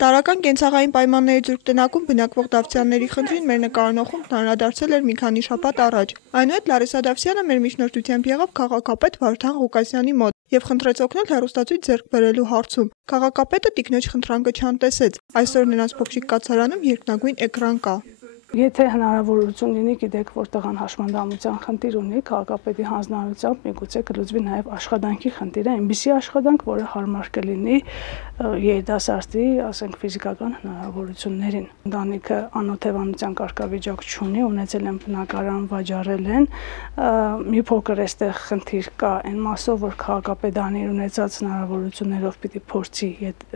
Տարական կենցաղային պայմանների ձուկ տնակում բնակվող դավթյանների խնդրին մեր նկարանող խումբն անդրադարձել էր մի քանի շաբաթ առաջ։ Այնուհետ Լարիսա Դավթյանը մեր միջնորդությամբ եղավ քաղաքապետ Վարդան Ղուկասյանի մոտ եւ խնդրեց օգնել հեռուստացույց ձեռք բերելու հարցում։ Քաղաքապետը տիկնոջ խնդրանքը չանտեսեց։ Այսօր նրանց փոքրիկ կացարանում երկնագույն էկրան կա։ Եթե հնարավորություն լինի, գիտեք, որ տղան հաշմանդամության խնդիր ունի, քաղաքապետի հանձնարարությամբ միգուցե կլուծվի նաև աշխատանքի խնդիրը, այնպիսի աշխատանք, որը հարմար կլինի երիտասարդի, ասենք, ֆիզիկական հնարավորություններին։ Ընտանիքը անօթևանության կարգավիճակ չունի, ունեցել են բնակարան, վաճառել են, մի փոքր այստեղ խնդիր կա այն մասով, որ քաղաքապետանի ունեցած հնարավորություններով պիտի փորձի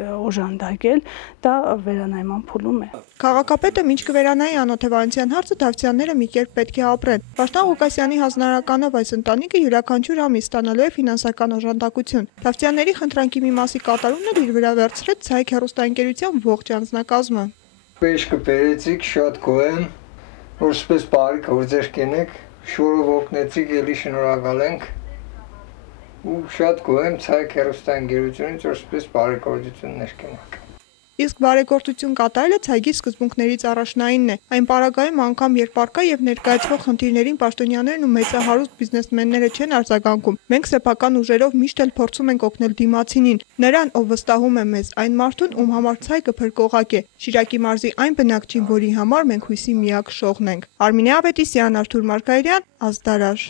օժանդակել, դա վերանայման փուլում է։ Քաղաքապետը մինչ կվերանայի անօթևանության հարցը դավթյանները մի կերպ պետք է ապրեն։ Վարդան Ղուկասյանի հանձնարարականով այս ընտանիքը յուրաքանչյուր ամիս ստանալու է ֆինանսական օժանդակություն։ Դավթյանների խնդրանքի մի մասի կատարումն էլ իր վրա վերցրեց Ցայք հեռուստաընկերության ողջ անձնակազմը։ Պեշկը բերեցիք, շատ գոհ եմ, որ սպես բարի գործեր կենեք, շորով օգնեցիք, ելի շնորհակալ ենք ու շատ գոհ եմ Ցայք հեռուստաընկերությունից, որ սպես բարեգործություններ կենեք։ Իսկ բարեգործություն կատարելը Ցայգի սկզբունքներից առաջնայինն է։ Այն պարագայում անգամ երբ առկա եւ ներկայացվող խնդիրներին պաշտոնյաներն ու մեծահարուստ բիզնեսմենները չեն արձագանքում, մենք սեփական ուժերով միշտ էլ փորձում ենք օգնել դիմացինին, նրան, ով վստահում է մեզ, այն մարդուն, ում համար Ցայգը փրկողակ է, Շիրակի մարզի այն բնակչին, որի համար մենք հույսի միակ շողն ենք։ Արմինե Ավետիսյան, Արթուր Մարգարյան, Ազդարար։